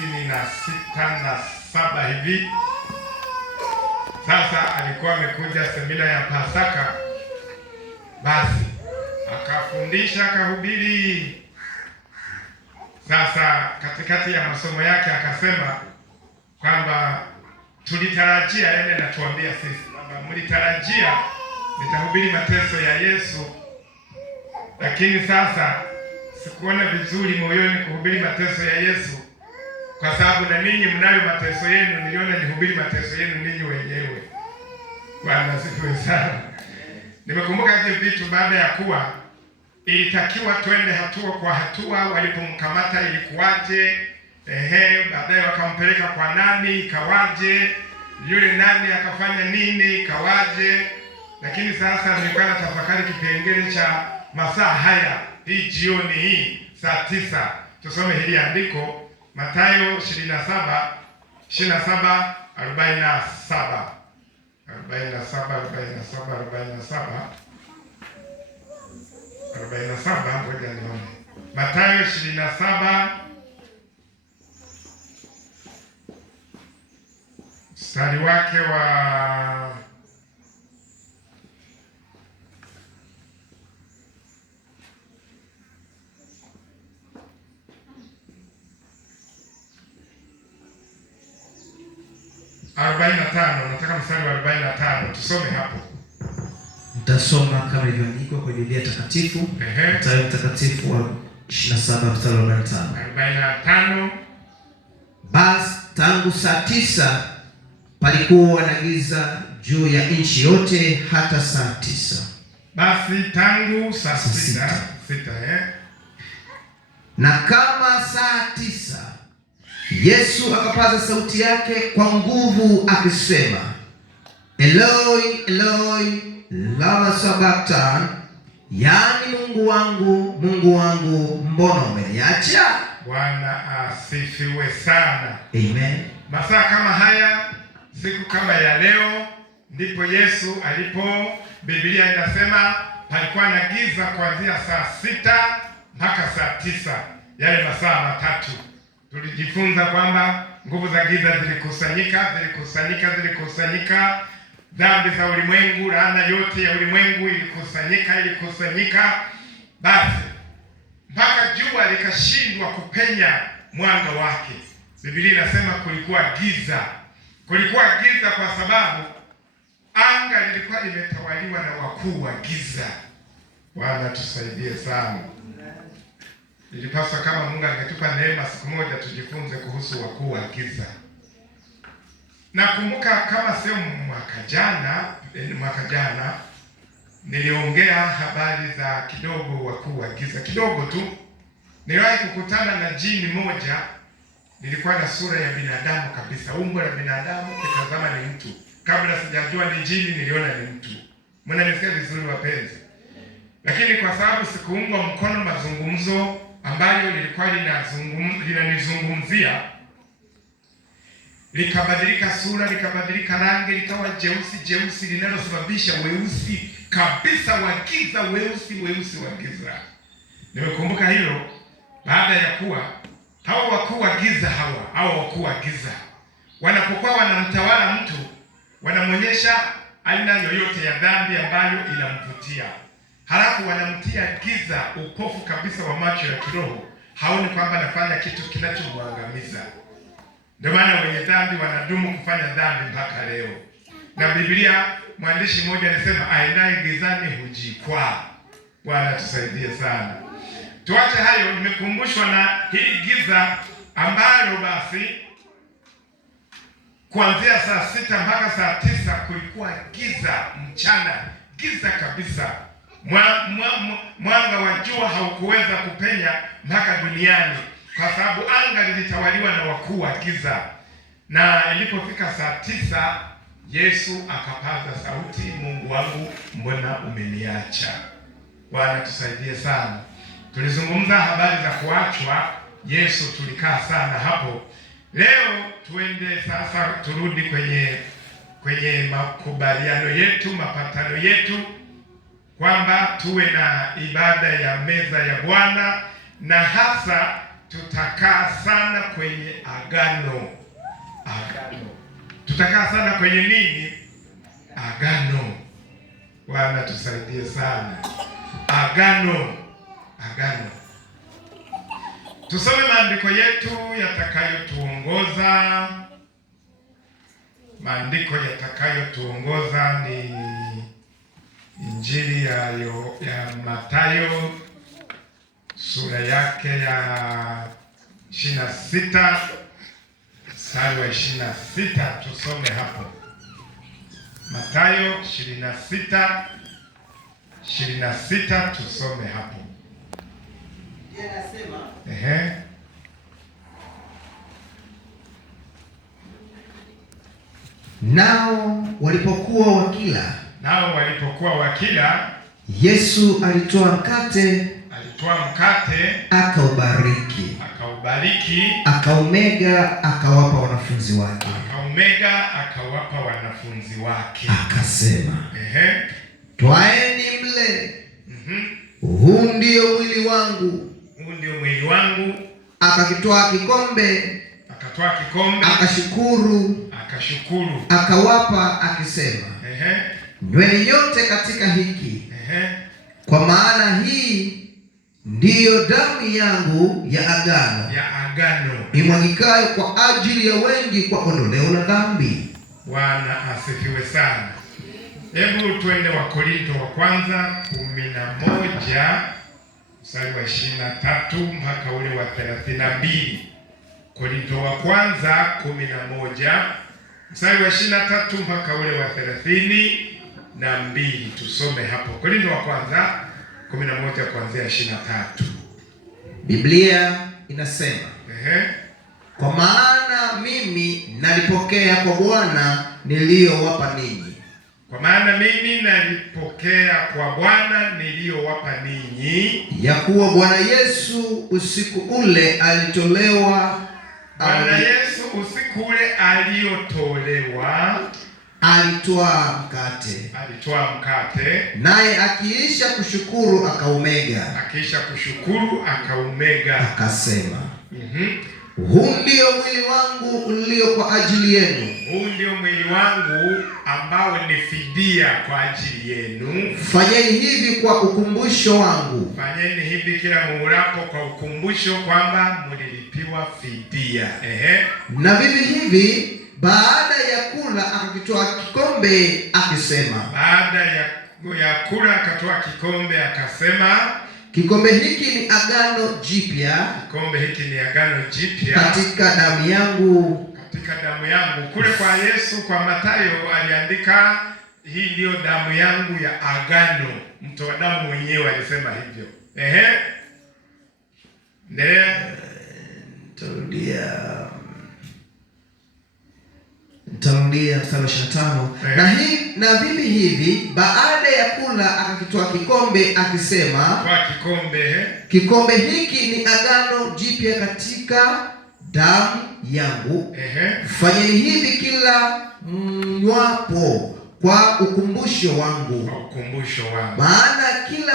56 na 7 hivi. Sasa alikuwa amekuja semina ya Pasaka, basi akafundisha, akahubiri. Sasa katikati ya masomo yake akasema kwamba tulitarajia, yeye anatuambia sisi kwamba mlitarajia nitahubiri mateso ya Yesu, lakini sasa sikuona vizuri moyoni kuhubiri mateso ya Yesu, kwa sababu na ninyi mnayo mateso yenu. Niliona nihubiri mateso yenu ninyi wenyewe. Bwana asifiwe sana. Nimekumbuka hizo vitu baada ya kuwa ilitakiwa twende hatua kwa hatua. Walipomkamata ilikuwaje? Baadaye wakampeleka kwa nani, ikawaje? Yule nani akafanya nini, ikawaje? Lakini sasa nilikuwa natafakari kipengele cha masaa haya, hii jioni hii saa 9. Tusome hili andiko, Mathayo 27:47 47. Ngoja nione. Mathayo 27 mstari wake wa 45. Nataka mstari wa 45 tusome hapo. Nitasoma kama ilivyoandikwa kwa Biblia takatifu. Mathayo mtakatifu wa 27 mstari wa 45. Basi tangu saa 9 palikuwa na giza juu ya nchi yote hata saa 9. Basi tangu saa 6. Na kama saa 9 Yesu akapaza sauti yake kwa nguvu akisema, Eloi, Eloi, lama sabakthani, yaani Mungu wangu, mbona umeniacha? Bwana asifiwe sana. Amen. Masaa kama haya, siku kama ya leo, ndipo Yesu alipo, Biblia inasema palikuwa na giza kuanzia saa 6 mpaka saa 9, yale masaa matatu. Tulijifunza kwamba nguvu za giza zilikusanyika, dhambi za ulimwengu, laana yote ya ulimwengu ilikusanyika, basi mpaka jua likashindwa kupenya mwanga wake. Biblia inasema kulikuwa giza kwa sababu anga lilikuwa limetawaliwa na wakuu wa giza. Bwana tusaidie sana. Ilipaswa kama Mungu angetupa neema siku moja tujifunze kuhusu wakuu wa giza. Nakumbuka kama sio mwaka jana niliongea habari za kidogo wakuu wa giza, kidogo tu. Niliwahi kukutana na jini moja, nilikuwa na sura ya binadamu kabisa, umbo la binadamu, kitazama ni mtu. Kabla sijajua ni jini niliona ni mtu. Mnanisikia vizuri wapenzi? Lakini kwa sababu sikuungwa mkono mazungumzo ambayo lilikuwa linanizungumzia, likabadilika sura, likabadilika rangi, likawa jeusi linalosababisha weusi kabisa wa giza, weusi wa giza. Nimekumbuka hilo baada ya kuwa hao wakuu wa giza wanapokuwa wanamtawala mtu, wanamonyesha aina yoyote ya dhambi ambayo inamvutia. Halafu wanamtia giza, upofu kabisa wa macho ya kiroho, haoni kwamba anafanya kitu kinachomwangamiza. Ndio maana wenye dhambi wanadumu kufanya dhambi mpaka leo. Na Biblia, mwandishi mmoja anasema aendaye gizani hujikwaa. Bwana tusaidie sana. Tuache hayo. Nimekumbushwa na hili giza ambalo basi kuanzia saa 6 mpaka saa 9 kulikuwa giza mchana, giza kabisa. Mwanga wa jua haukuweza kupenya mpaka duniani kwa sababu anga lilitawaliwa na wakuu wa giza. Na ilipofika saa 9 Yesu akapaza sauti, Mungu wangu, mbona umeniacha? Bwana tusaidie sana. Tulizungumza habari za kuachwa Yesu, tulikaa sana hapo. Leo tuende sasa, turudi kwenye makubaliano yetu, mapatano yetu, kwamba tuwe na ibada ya meza ya Bwana, na hasa tutakaa sana kwenye agano. Tutakaa sana kwenye nini? Agano. Bwana tusaidie sana. Agano. Tusome maandiko yetu yatakayotuongoza. Maandiko yatakayotuongoza ni Injili ya Mathayo sura yake ya 26 mstari wa 26. Tusome hapo Mathayo 26 tusome hapo. Nasema Nao walipokuwa wakila, Yesu alitoa mkate, akaubariki, akaumega, akawapa wanafunzi wake, akasema, twaeni mle, huu ndio mwili wangu. Akakitwaa kikombe, akashukuru, akawapa, akisema, nyweni nyote katika hiki, kwa maana hii ndiyo damu yangu ya agano, imwagikayo kwa ajili ya wengi kwa ondoleo la dhambi. Bwana asifiwe sana. Hebu twende Wakorintho wa kwanza 11 mstari wa 23 mpaka ule wa 32. Korintho wa kwanza 11 mstari wa 23 mpaka ule wa 32. Tusome hapo. Korintho wa kwanza 11 kuanzia 23. Biblia inasema, kwa maana mimi nalipokea kwa Bwana niliyowapa ninyi. Ya kuwa Bwana Yesu usiku ule alitolewa, alitwaa mkate, naye akiisha kushukuru akaumega, akasema, huu ndio mwili wangu ulio kwa ajili yenu. Huu ndio mwili wangu ambao ni fidia kwa ajili yenu. Fanyeni hivi kwa ukumbusho wangu. Fanyeni hivi kila muulapo kwa ukumbusho kwamba mlilipiwa fidia. Na vivi hivi baada ya kula akakitoa kikombe, akisema. Baada ya kula akatoa kikombe, akasema, kikombe hiki ni agano jipya. Katika damu yangu. Kule kwa Yesu, kwa Mathayo aliandika, hii ndio damu yangu ya agano. Mtoa damu mwenyewe alisema hivyo. Nitarudia mstari wa 25. Na vivi hivi baada ya kula akakitoa kikombe, akisema, kikombe hiki ni agano jipya katika damu yangu. Fanyeni hivi kila mnywapo kwa ukumbusho wangu. Maana kila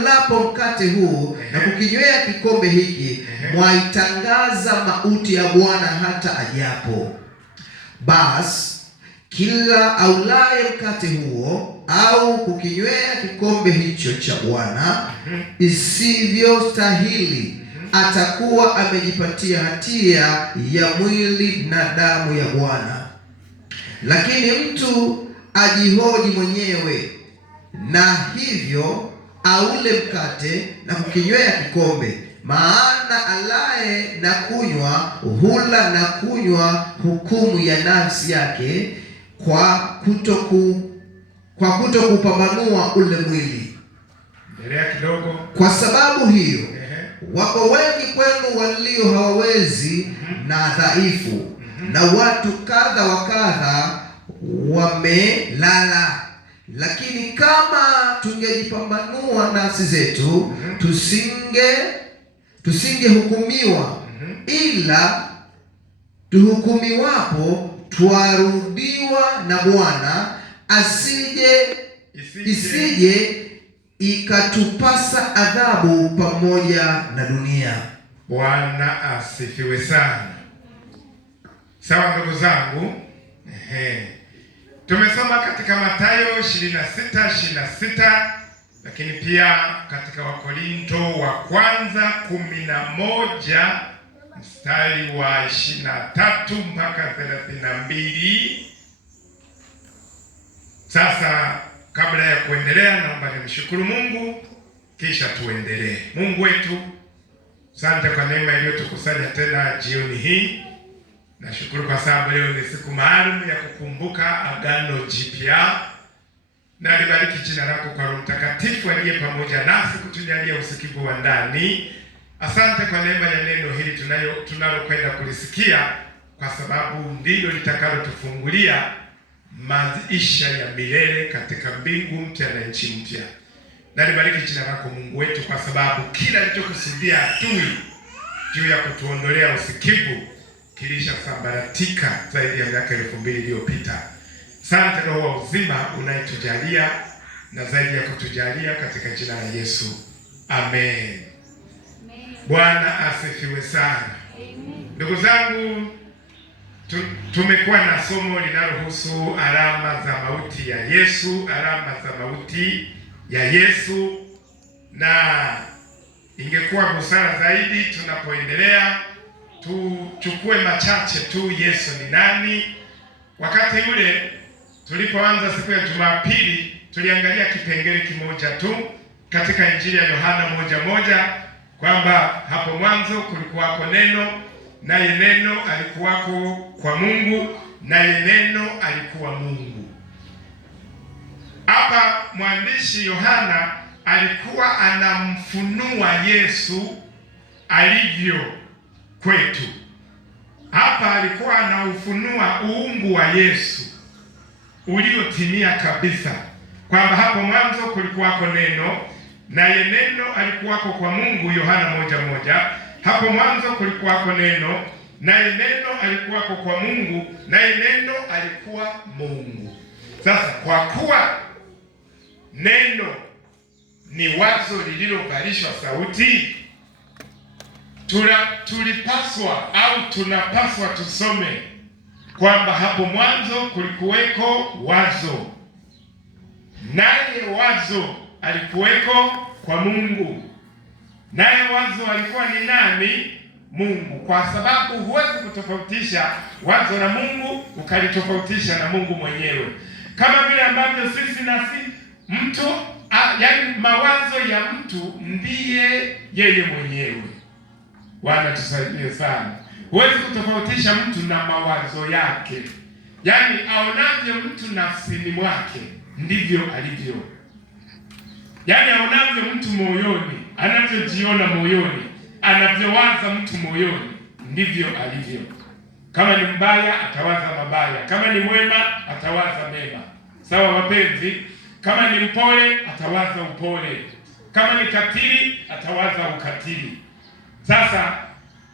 mlapo mkate huu na kukinywea kikombe hiki, mwaitangaza mauti ya Bwana hata ajapo. Basi kila aulaye mkate huo au kukinywea kikombe hicho cha Bwana isivyostahili, atakuwa amejipatia hatia ya mwili na damu ya Bwana. Lakini mtu ajihoji mwenyewe, na hivyo aule mkate na kukinywea kikombe. Maana alaye na kunywa hula na kunywa hukumu ya nafsi yake, kwa kutokupambanua ule mwili. Kwa sababu hiyo wako wengi kwenu walio hawawezi na dhaifu, na watu kadha wa kadha wamelala. Lakini kama tungejipambanua nafsi zetu, tusingehukumiwa, ila tuhukumiwapo twarudiwa na Bwana, isije ikatupasa adhabu pamoja na dunia. Bwana asifiwe sana. Sawa ndugu zangu, tumesoma katika Mathayo 26:26, lakini pia katika Wakorinto wa kwanza 11 mstari wa 23 mpaka 32. Sasa kabla ya kuendelea, naomba nimshukuru Mungu kisha tuendelee. Mungu wetu, asante kwa neema iliyotukusanya tena jioni hii. Nashukuru kwa sababu leo ni siku maalum ya kukumbuka Agano Jipya. Na libariki jina lako kwa Roho Mtakatifu aliye pamoja nasi kutujalia usikivu wa ndani. Asante kwa neema ya neno hili tunalokwenda kulisikia, kwa sababu ndilo litakalotufungulia maisha ya milele katika mbingu mpya na nchi mpya. Na libariki jina lako Mungu wetu, kwa sababu kila alichokusudia adui juu ya kutuondolea usikivu kilisha sambaratika zaidi ya miaka 2000 iliyopita. Asante Roho wa uzima unayetujalia na zaidi ya kutujalia, katika jina la Yesu. Amen. Bwana asifiwe sana. Ndugu zangu, tumekuwa na somo linalohusu alama za mauti ya Yesu, alama za mauti ya Yesu, na ingekuwa busara zaidi tunapoendelea tuchukue machache tu. Yesu ni nani? Wakati ule tulipoanza siku ya Jumapili tuliangalia kipengele kimoja tu katika Injili ya Yohana 1:1, kwamba hapo mwanzo kulikuwako neno, naye neno alikuwako kwa Mungu, naye neno alikuwa Mungu. Hapa mwandishi Yohana alikuwa anamfunua Yesu alivyo kwetu. Hapa alikuwa anaufunua uungu wa Yesu uliotimia kabisa, kwamba hapo mwanzo kulikuwako neno, naye neno alikuwako kwa Mungu. Yohana 1:1, hapo mwanzo kulikuwako neno, naye neno alikuwako kwa Mungu, naye neno alikuwa Mungu. Sasa kwa kuwa neno ni wazo lililovalishwa sauti, tulipaswa au tunapaswa tusome kwamba hapo mwanzo kulikuweko wazo, naye wazo alikuweko kwa Mungu, naye wazo alikuwa ni nani? Mungu. Kwa sababu huwezi kutofautisha wazo la Mungu ukalitofautisha na Mungu mwenyewe, kama vile ambavyo sisi nasi mtu yaani mawazo ya mtu ndiye yeye mwenyewe. Bwana tusaidie sana. Huwezi kutofautisha mtu na mawazo yake, yaani aonavyo mtu nafsini mwake ndivyo alivyo, yaani aonavyo mtu moyoni, anavyojiona moyoni, anavyowaza mtu moyoni ndivyo alivyo. Kama ni mbaya atawaza mabaya, kama ni mwema atawaza mema. Sawa wapenzi? Kama ni mpole atawaza upole, kama ni katili atawaza ukatili. Sasa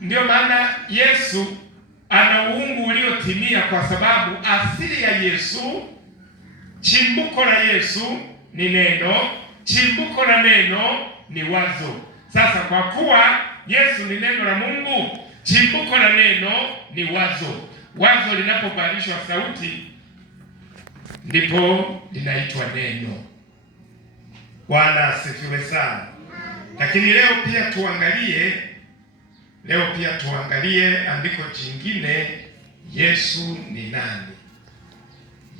ndio maana Yesu ana uungu uliotimia, kwa sababu asili ya Yesu, chimbuko la Yesu ni neno, chimbuko la neno ni wazo. Sasa kwa kuwa Yesu ni neno la Mungu, chimbuko la neno ni wazo. Wazo linapovalishwa sauti ndipo linaitwa neno. Bwana asifiwe sana. Lakini leo pia tuangalie andiko jingine, Yesu ni nani?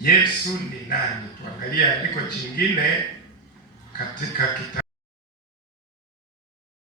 Yesu ni nani? Tuangalie andiko jingine katika kitabu